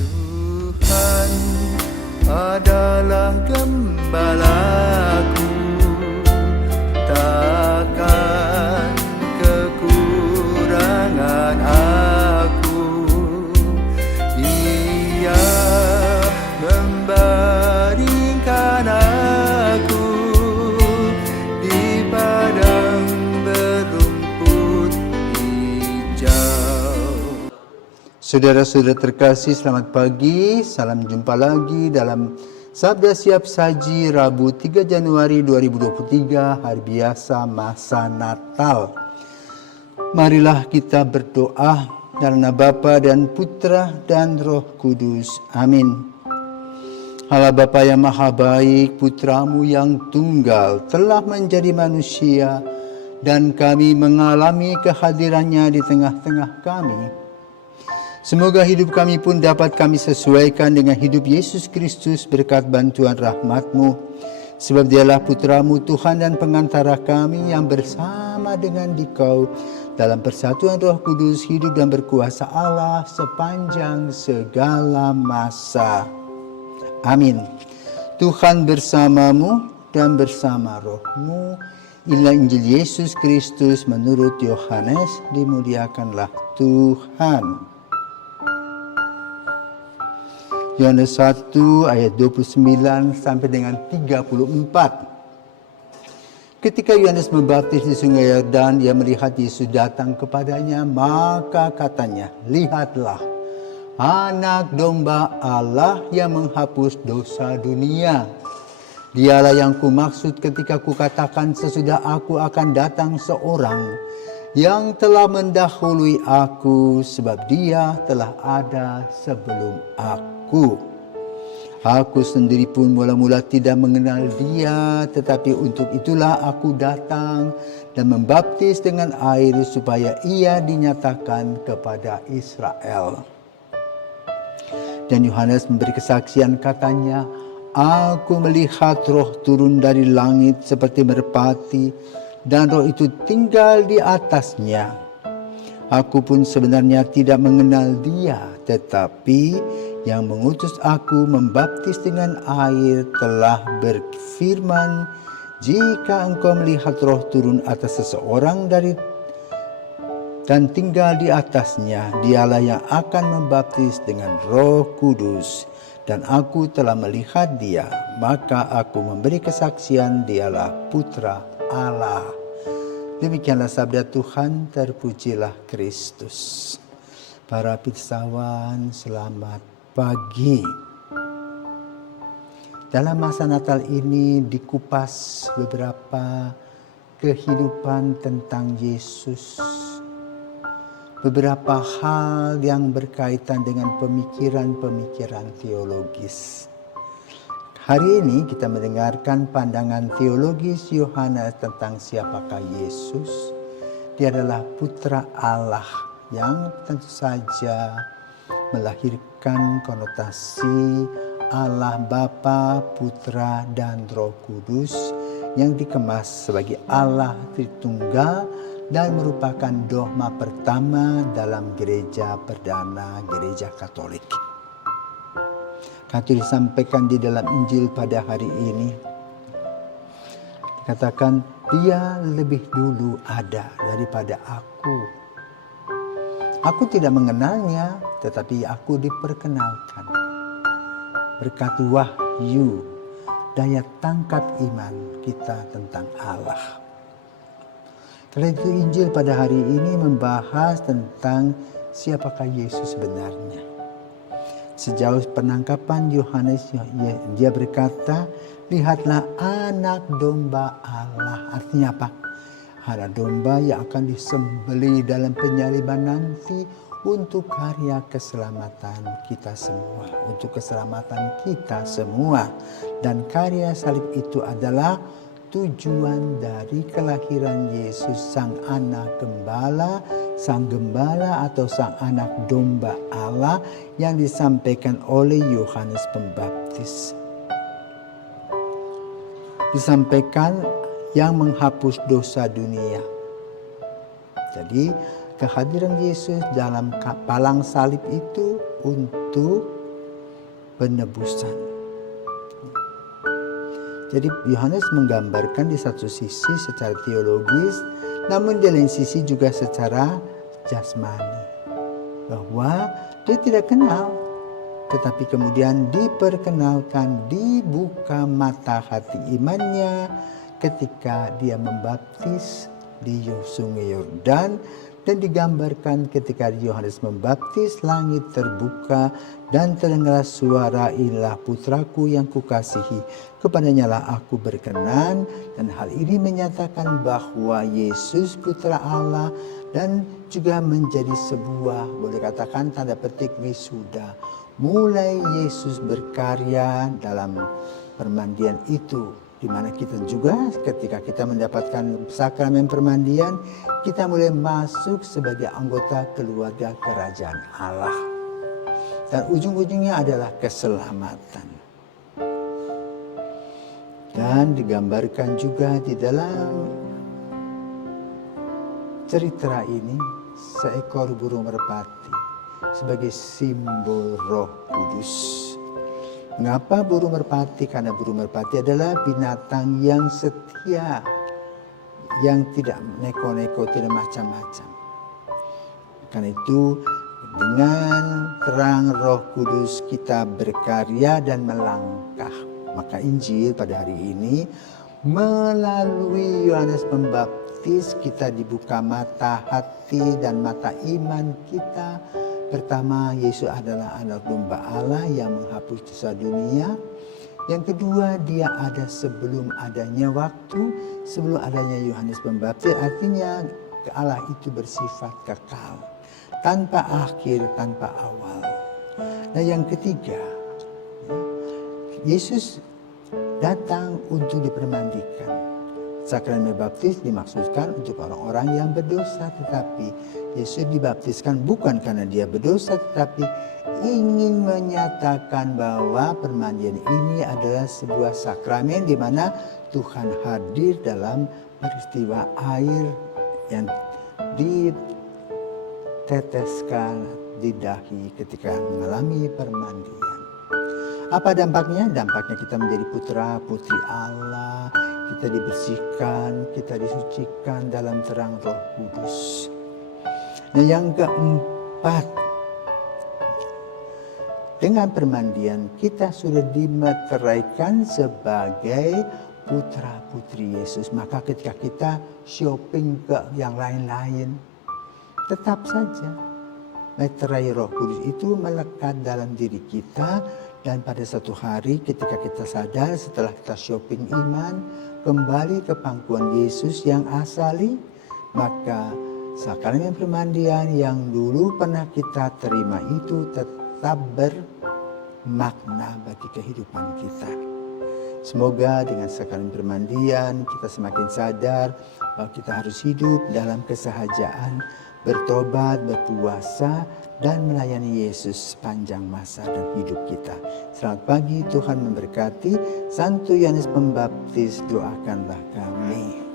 Tuhan adalah gembalaku, takkan kekurangan aku. Dia membaringkan aku di padang berumput hijau. Saudara-saudara terkasih, selamat pagi. Salam jumpa lagi dalam Sabda Siap Saji Rabu 3 Januari 2023, hari biasa masa Natal. Marilah kita berdoa dalam nama Bapa dan Putra dan Roh Kudus. Amin. Allah Bapa yang Maha Baik, Putramu yang tunggal telah menjadi manusia dan kami mengalami kehadirannya di tengah-tengah kami. Semoga hidup kami pun dapat kami sesuaikan dengan hidup Yesus Kristus berkat bantuan rahmat-Mu. Sebab Dialah Putra-Mu Tuhan dan pengantara kami yang bersama dengan Dikau dalam persatuan Roh Kudus hidup dan berkuasa Allah sepanjang segala masa. Amin. Tuhan bersamamu dan bersama roh-Mu. Inilah Injil Yesus Kristus menurut Yohanes. Dimuliakanlah Tuhan. Yohanes 1 ayat 29 sampai dengan 34. Ketika Yohanes membaptis di sungai Yordan, ia melihat Yesus datang kepadanya, maka katanya, "Lihatlah, anak domba Allah yang menghapus dosa dunia. Dialah yang kumaksud ketika kukatakan sesudah aku akan datang seorang yang telah mendahului aku, sebab dia telah ada sebelum aku. Aku sendiri pun mula-mula tidak mengenal dia, tetapi untuk itulah aku datang dan membaptis dengan air supaya ia dinyatakan kepada Israel." Dan Yohanes memberi kesaksian, katanya, "Aku melihat roh turun dari langit seperti merpati, dan roh itu tinggal di atasnya. Aku pun sebenarnya tidak mengenal dia, tetapi yang mengutus aku membaptis dengan air telah berfirman, jika engkau melihat roh turun atas seseorang dan tinggal di atasnya, dialah yang akan membaptis dengan Roh Kudus. Dan aku telah melihat dia, maka aku memberi kesaksian, dialah Putra Allah." Demikianlah sabda Tuhan, terpujilah Kristus. Para pirsawan, selamat pagi. Dalam masa Natal ini dikupas beberapa kehidupan tentang Yesus. Beberapa hal yang berkaitan dengan pemikiran-pemikiran teologis. Hari ini kita mendengarkan pandangan teologis Yohanes tentang siapakah Yesus. Dia adalah Putra Allah yang tentu saja melahirkan konotasi Allah Bapa, Putra, dan Roh Kudus yang dikemas sebagai Allah Tritunggal dan merupakan dogma pertama dalam gereja perdana, gereja Katolik. Itu disampaikan di dalam Injil pada hari ini. Dikatakan, dia lebih dulu ada daripada aku. Aku tidak mengenalnya, tetapi aku diperkenalkan. Berkat wahyu, daya tangkap iman kita tentang Allah. Karena itu Injil pada hari ini membahas tentang siapakah Yesus sebenarnya. Sejauh penangkapan Yohanes, dia berkata, "Lihatlah anak domba Allah." Artinya apa? Anak domba yang akan disembelih dalam penyaliban nanti untuk karya keselamatan kita semua. Untuk keselamatan kita semua. Dan karya salib itu adalah tujuan dari kelahiran Yesus, sang anak gembala, sang gembala atau sang anak domba Allah yang disampaikan oleh Yohanes Pembaptis. Disampaikan yang menghapus dosa dunia. Jadi kehadiran Yesus dalam palang salib itu untuk penebusan. Jadi Yohanes menggambarkan di satu sisi secara teologis, namun di lain sisi juga secara jasmani. Bahwa dia tidak kenal, tetapi kemudian diperkenalkan, dibuka mata hati imannya ketika dia membaptis di Sungai Yordan, dan digambarkan ketika Yohanes membaptis, langit terbuka dan terdengar suara, inilah putraku yang kukasihi, kepadanya lah aku berkenan. Dan hal ini menyatakan bahwa Yesus putra Allah dan juga menjadi sebuah, boleh katakan tanda petik, wisuda. Mulai Yesus berkarya dalam permandian itu, di mana kita juga ketika kita mendapatkan sakramen permandian, kita mulai masuk sebagai anggota keluarga kerajaan Allah. Dan ujung-ujungnya adalah keselamatan. Dan digambarkan juga di dalam cerita ini seekor burung merpati sebagai simbol Roh Kudus. Mengapa burung merpati? Karena burung merpati adalah binatang yang setia, yang tidak neko-neko, tidak macam-macam. Karena itu dengan terang Roh Kudus kita berkarya dan melangkah. Maka Injil pada hari ini melalui Yohanes Pembaptis kita dibuka mata hati dan mata iman kita. Pertama, Yesus adalah anak domba Allah yang menghapus dosa dunia. Yang kedua, dia ada sebelum adanya waktu, sebelum adanya Yohanes Pembaptis. Artinya Allah itu bersifat kekal, tanpa akhir, tanpa awal. Nah yang ketiga, Yesus datang untuk dipermandikan. Sakramen baptis dimaksudkan untuk orang-orang yang berdosa, tetapi Yesus dibaptiskan bukan karena dia berdosa, tetapi ingin menyatakan bahwa permandian ini adalah sebuah sakramen di mana Tuhan hadir dalam peristiwa air yang diteteskan di dahi ketika mengalami permandian. Apa dampaknya? Dampaknya kita menjadi putra putri Allah, kita dibersihkan, kita disucikan dalam terang Roh Kudus. Nah yang keempat, dengan permandian kita sudah dimeteraikan sebagai putra putri Yesus. Maka ketika kita shopping ke yang lain-lain, tetap saja meterai Roh Kudus itu melekat dalam diri kita. Dan pada satu hari ketika kita sadar setelah kita shopping iman, kembali ke pangkuan Yesus yang asali, maka sakramen permandian yang dulu pernah kita terima itu tetap bermakna bagi kehidupan kita. Semoga dengan sakramen permandian kita semakin sadar bahwa kita harus hidup dalam kesehajaan, bertobat, berpuasa, dan melayani Yesus sepanjang masa dan hidup kita. Selamat pagi, Tuhan memberkati. Santo Yohanes Pembaptis, doakanlah kami.